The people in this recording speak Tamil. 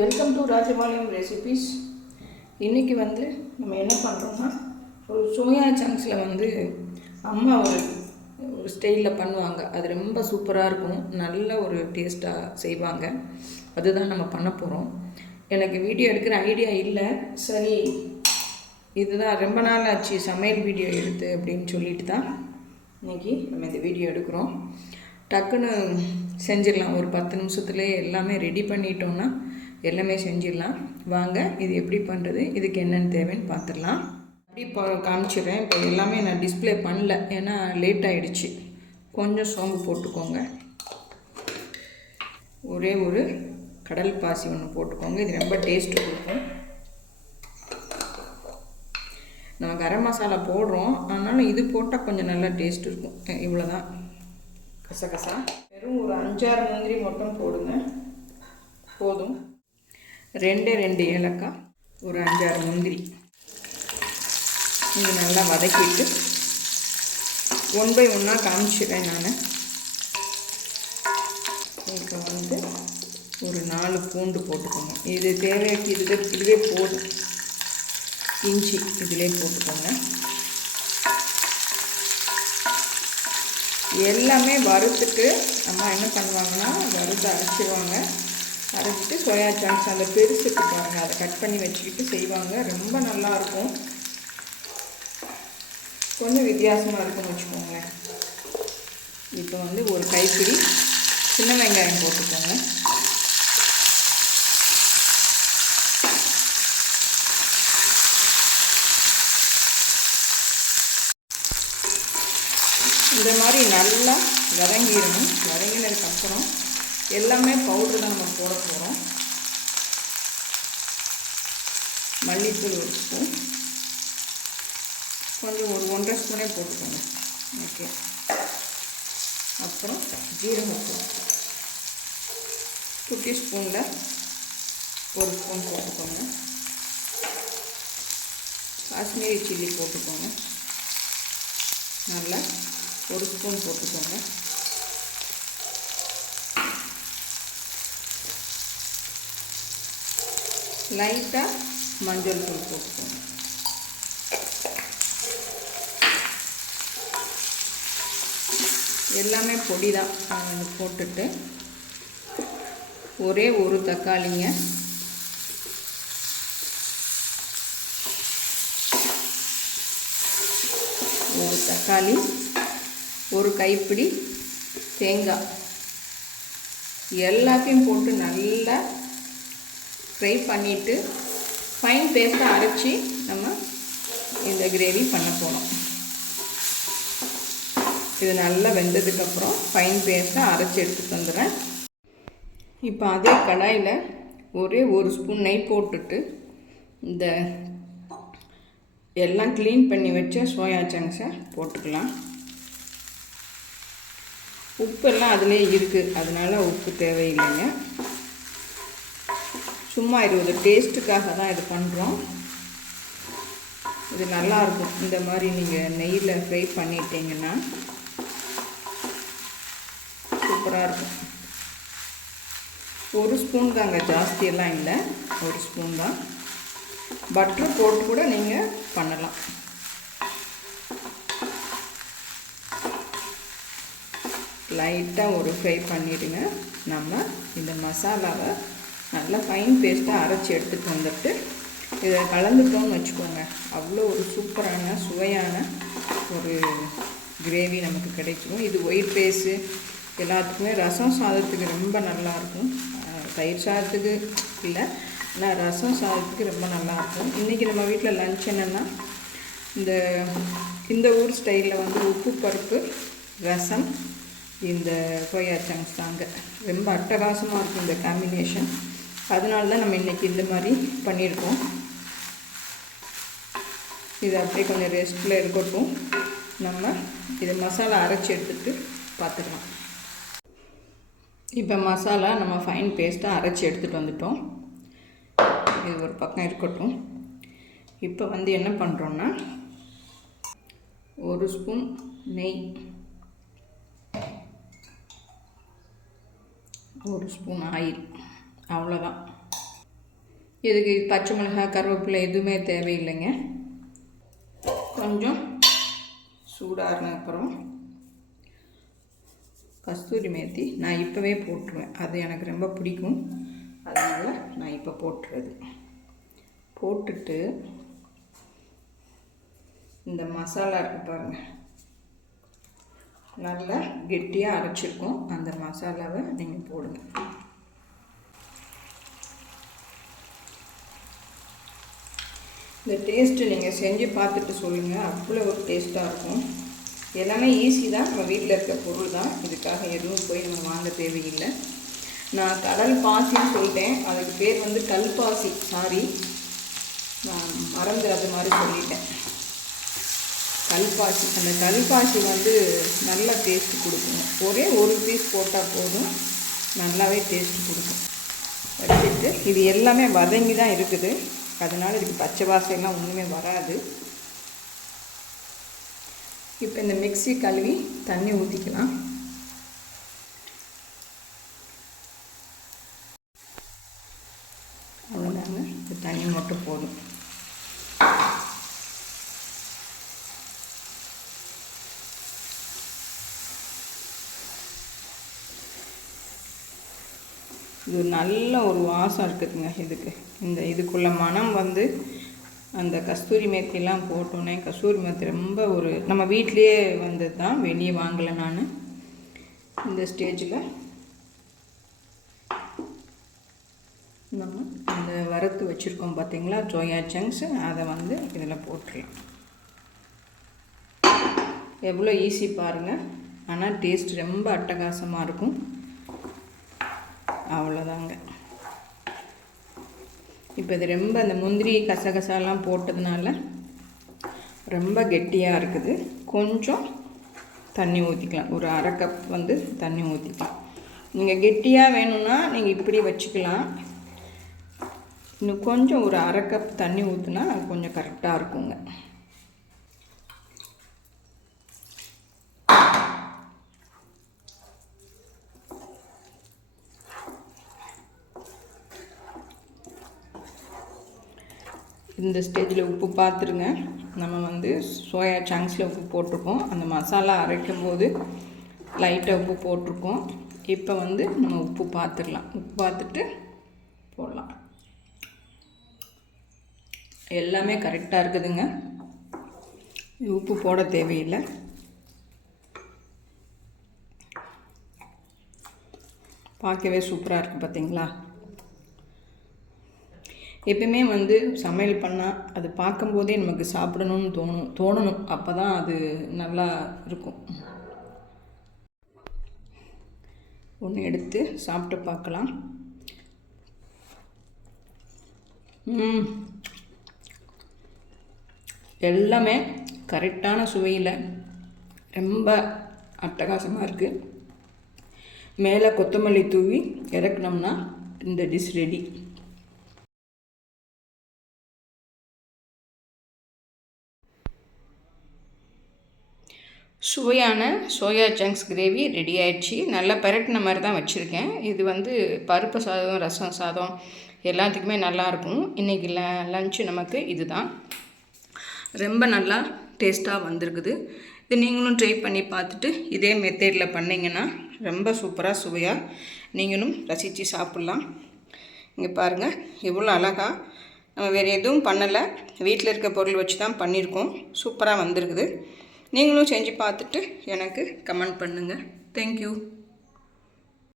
வெல்கம் டு ராஜபாளையம் ரெசிபீஸ் இன்றைக்கி வந்து நம்ம என்ன பண்ணுறோம்னா ஒரு சோயா சங்க்ஸில் வந்து அம்மா ஒரு ஒரு ஸ்டைலில் பண்ணுவாங்க. அது ரொம்ப சூப்பராக இருக்கும். நல்ல ஒரு டேஸ்ட்டாக செய்வாங்க. அதுதான் நம்ம பண்ண போகிறோம் எனக்கு வீடியோ எடுக்கிற ஐடியா இல்லை. சரி இதுதான். ரொம்ப நாள் ஆச்சு சமையல் வீடியோ எடுத்து அப்படின்னு சொல்லிட்டு தான் இன்னைக்கு நம்ம இந்த வீடியோ எடுக்கிறோம். டக்குன்னு செஞ்சிடலாம். ஒரு பத்து நிமிஷத்துலேயே எல்லாமே ரெடி பண்ணிட்டோன்னா எல்லாமே செஞ்சிடலாம். வாங்க இது எப்படி பண்ணுறது இதுக்கு என்னென்னு தேவைன்னு பார்த்துடலாம். அப்படி இப்போ காமிச்சிடுறேன். இப்போ எல்லாமே நான் டிஸ்ப்ளே பண்ணல. ஏன்னா லேட் ஆகிடுச்சு கொஞ்சம் சோம்பு போட்டுக்கோங்க. ஒரே ஒரு கடல் பாசி ஒன்று போட்டுக்கோங்க. இது ரொம்ப டேஸ்ட் கொடுக்கும். நம்ம கரம் மசாலா போடுறோம். ஆனாலும் இது போட்டால் கொஞ்சம் நல்லா டேஸ்ட் இருக்கும். இவ்வளோதான் கசகசா. வெறும் ஒரு அஞ்சாறு முந்திரி மட்டும் போடுங்க. போதும். ரெண்டு ரெண்டு ஏலக்காய் ஒரு அஞ்சாறு முந்திரி. இது நல்லா வதக்கிட்டு ஒன் பை ஒன்றா காமிச்சிடுறேன் நான். இப்போ வந்து ஒரு நாலு பூண்டு போட்டுக்கோங்க. இது தேவைக்கு இதுவே இதுவே போதும். இஞ்சி இதிலே போட்டுக்கோங்க. எல்லாமே வறுத்துட்டு அம்மா என்ன பண்ணுவாங்கன்னா வறுத்து அரைச்சிடுவாங்க அரைச்சிட்டு சோயா சாங்ஸ் அந்த பெருசுக்கு பாருங்கள் அதை கட் பண்ணி வச்சுக்கிட்டு செய்வாங்க. ரொம்ப நல்லாயிருக்கும் கொஞ்சம் வித்தியாசமாக இருக்கும்னு வச்சுக்கோங்களேன். இப்போ வந்து ஒரு கைப்பிடி சின்ன வெங்காயம் போட்டுக்கோங்க. இந்த மாதிரி நல்லா வதங்கிடணும். வதங்கினதுக்கப்புறம் எல்லாமே பவுட்ரு தான் நம்ம போட போகிறோம் மல்லித்தூள் ஒரு ஸ்பூன் கொஞ்சம் ஒரு ஒன்றரை ஸ்பூனே போட்டுக்கோங்க. ஓகே அப்புறம் ஜீரகத்தூள் குட்டி ஸ்பூனில் ஒரு ஸ்பூன் போட்டுக்கோங்க. காஷ்மீரி சில்லி போட்டுக்கோங்க. நல்லா ஒரு ஸ்பூன் போட்டுக்கோங்க. லைட்டாக மஞ்சள் தூள் போட்டுக்கோங்க. எல்லாமே பொடி தான் போட்டுட்டு ஒரே ஒரு தக்காளிங்க. ஒரு தக்காளி ஒரு கைப்பிடி தேங்காய். எல்லாத்தையும் போட்டு நல்லா ஃப்ரை பண்ணிவிட்டு ஃபைன் பேஸ்ட்டாக அரைச்சி நம்ம இந்த கிரேவி பண்ண போகிறோம் இது நல்லா வெந்ததுக்கப்புறம் ஃபைன் பேஸ்ட்டாக அரைச்சி எடுத்துகிட்டு வந்துடுறேன். இப்போ அதே கடாயில் ஒரே ஒரு ஸ்பூன் நெய் போட்டுட்டு இந்த எல்லாம் க்ளீன் பண்ணி வச்ச சோயா சங்க்ஸை போட்டுக்கலாம். உப்பெல்லாம் அதிலே இருக்குது அதனால் உப்பு தேவையில்லைங்க. சும்மா இது ஒரு டேஸ்ட்டுக்காக தான் இது பண்ணுறோம் இது நல்லாயிருக்கும் இந்த மாதிரி நீங்கள் நெய்யில் ஃப்ரை பண்ணிட்டீங்கன்னா சூப்பராக இருக்கும். ஒரு ஸ்பூன் தாங்க ஜாஸ்தியெல்லாம் இல்லை. ஒரு ஸ்பூன் தான். பட்ரு போட்டு கூட நீங்கள் பண்ணலாம். லைட்டாக ஒரு ஃப்ரை பண்ணிவிடுங்க நம்ம இந்த மசாலாவை நல்லா ஃபைன் பேஸ்ட்டாக அரைச்சி எடுத்துகிட்டு வந்துட்டு இதை கலந்துட்டோம்னு வச்சுக்கோங்க. அவ்வளோ ஒரு சூப்பரான சுவையான ஒரு கிரேவி நமக்கு கிடைக்கும். இது ஒயிட் பேஸு எல்லாத்துக்குமே ரசம் சாதத்துக்கு ரொம்ப நல்லாயிருக்கும். தயிர் சாதத்துக்கு இல்லை ஆனால் ரசம் சாதத்துக்கு ரொம்ப நல்லாயிருக்கும். இன்றைக்கி நம்ம வீட்டில் லஞ்ச் என்னென்னா இந்த இந்த ஊர் ஸ்டைலில் வந்து உப்பு பருப்பு ரசம் இந்த கொய்யா சங்ஸ் தாங்க. ரொம்ப அட்டகாசமாக இருக்கும் இந்த காம்பினேஷன் அதனால தான் நம்ம இன்றைக்கி இந்த மாதிரி பண்ணியிருக்கோம். இது அப்படியே கொஞ்சம் ரெஸ்ட்டில் இருக்கட்டும். நம்ம இது மசாலா அரைச்சி எடுத்துகிட்டு பார்த்துக்கலாம். இப்போ மசாலா நம்ம ஃபைன் பேஸ்ட்டாக அரைச்சி எடுத்துகிட்டு வந்துட்டோம். இது ஒரு பக்கம் இருக்கட்டும். இப்போ வந்து என்ன பண்ணுறோன்னா ஒரு ஸ்பூன் நெய். ஒரு ஸ்பூன் ஆயில் அவ்வளோதான் இதுக்கு பச்சை மிளகாய் கருவேப்பிலை எதுவுமே தேவையில்லைங்க. கொஞ்சம் சூடாறின அப்புறம் கஸ்தூரி மேத்தி நான் இப்போவே போட்டுருவேன். அது எனக்கு ரொம்ப பிடிக்கும். அதனால் நான் இப்போ போட்டுறது. போட்டுட்டு இந்த மசாலா இருக்கு பாருங்கள் நல்லா கெட்டியாக அரைச்சிருக்கோம். அந்த மசாலாவை நீங்கள் போடுங்க. இந்த டேஸ்ட்டு நீங்கள் செஞ்சு பார்த்துட்டு சொல்லுங்கள் அவ்வளோ ஒரு டேஸ்ட்டாக இருக்கும். எல்லாமே ஈஸி தான். நம்ம வீட்டில் இருக்க பொருள் தான். இதுக்காக எதுவும் போய் நம்ம வாங்க தேவையில்லை. நான் கடல் பாசின்னு சொல்லிட்டேன். அதுக்கு பேர் வந்து கல்பாசி சாரி நான் மறந்து அது மாதிரி சொல்லிட்டேன். கல்பாசி அந்த கல்பாசி வந்து நல்ல டேஸ்ட் கொடுக்கும். ஒரே ஒரு பீஸ் போட்டால் போதும். நல்லாவே டேஸ்ட் கொடுக்கும். வச்சுட்டு இது எல்லாமே வதங்கி தான் இருக்குது. அதனால் இதுக்கு பச்சை வாசையெல்லாம் ஒன்றுமே வராது. இப்போ இந்த மிக்ஸி கழுவி தண்ணி ஊற்றிக்கலாம் அவ்வளோதாங்க இந்த தண்ணி மட்டும் போதும் இது நல்ல ஒரு வாசம் இருக்குதுங்க இதுக்கு. இந்த இதுக்குள்ள மனம் வந்து அந்த கஸ்தூரி மேத்திலாம் போட்டோன்னே கஸ்தூரி மேத்தி ரொம்ப ஒரு நம்ம வீட்லேயே வந்தது தான் வெளியே வாங்கலை நான். இந்த ஸ்டேஜில். நம்ம இந்த வறுத்து வச்சுருக்கோம் பார்த்தீங்களா சோயா சங்க்ஸ் அதை வந்து இதில் போட்டுடலாம் எவ்வளோ ஈஸி பாருங்கள் ஆனால் டேஸ்ட் ரொம்ப அட்டகாசமாக இருக்கும். அவ்வளோதாங்க. இப்போ இது ரொம்ப அந்த முந்திரி கசகசாலாம் போட்டதுனால ரொம்ப கெட்டியாக இருக்குது. கொஞ்சம் தண்ணி ஊற்றிக்கலாம் ஒரு அரை கப் வந்து தண்ணி ஊற்றிக்கலாம் நீங்கள் கெட்டியாக வேணும்னா நீங்கள் இப்படி வச்சுக்கலாம். இன்னும் கொஞ்சம் ஒரு அரை கப் தண்ணி ஊற்றுனா கொஞ்சம் கரெக்டாக இருக்குங்க. இந்த ஸ்டேஜில் உப்பு பார்த்துருங்க நம்ம வந்து சோயா சாங்ஸில் உப்பு போட்டிருக்கோம். அந்த மசாலா அரைக்கும் போது லைட்டாக உப்பு போட்டிருக்கோம். இப்போ வந்து நம்ம உப்பு பார்த்துடலாம் உப்பு பார்த்துட்டு போடலாம். எல்லாமே கரெக்டாக இருக்குதுங்க. உப்பு போட தேவையில்லை. பார்க்கவே சூப்பராக இருக்குது பார்த்தீங்களா எப்பயுமே வந்து சமையல் பண்ணால் அது பார்க்கும்போதே நமக்கு சாப்பிடணும்னு தோணும் தோணணும். அப்போ தான் அது நல்லா இருக்கும். ஒன்று எடுத்து சாப்பிட்டு பார்க்கலாம். எல்லாமே கரெக்டான சுவையில் ரொம்ப அட்டகாசமாக இருக்குது மேலே கொத்தமல்லி தூவி இறக்குனோம்னா இந்த டிஷ் ரெடி சுவையான சோயா சங்க்ஸ் கிரேவி ரெடி ஆயிடுச்சு. நல்லா பெரட்டின மாதிரி தான் வச்சுருக்கேன். இது வந்து பருப்பு சாதம் ரசம் சாதம் எல்லாத்துக்குமே நல்லாயிருக்கும் இன்றைக்கி ல லஞ்சு நமக்கு இது தான் ரொம்ப நல்லா டேஸ்ட்டாக வந்திருக்குது. இது நீங்களும் ட்ரை பண்ணி பார்த்துட்டு இதே மெத்தேடில் பண்ணிங்கன்னா ரொம்ப சூப்பராக சுவையாக நீங்களும் ரசித்து சாப்பிட்லாம். இங்கே பாருங்கள் எவ்வளோ அழகாக நம்ம வேறு எதுவும் பண்ணலை. வீட்டில் இருக்க பொருள் வச்சு தான் பண்ணியிருக்கோம். சூப்பராக வந்திருக்குது. நீங்களும் செஞ்சு பார்த்துட்டு எனக்கு கமெண்ட் பண்ணுங்கள் தேங்க்யூ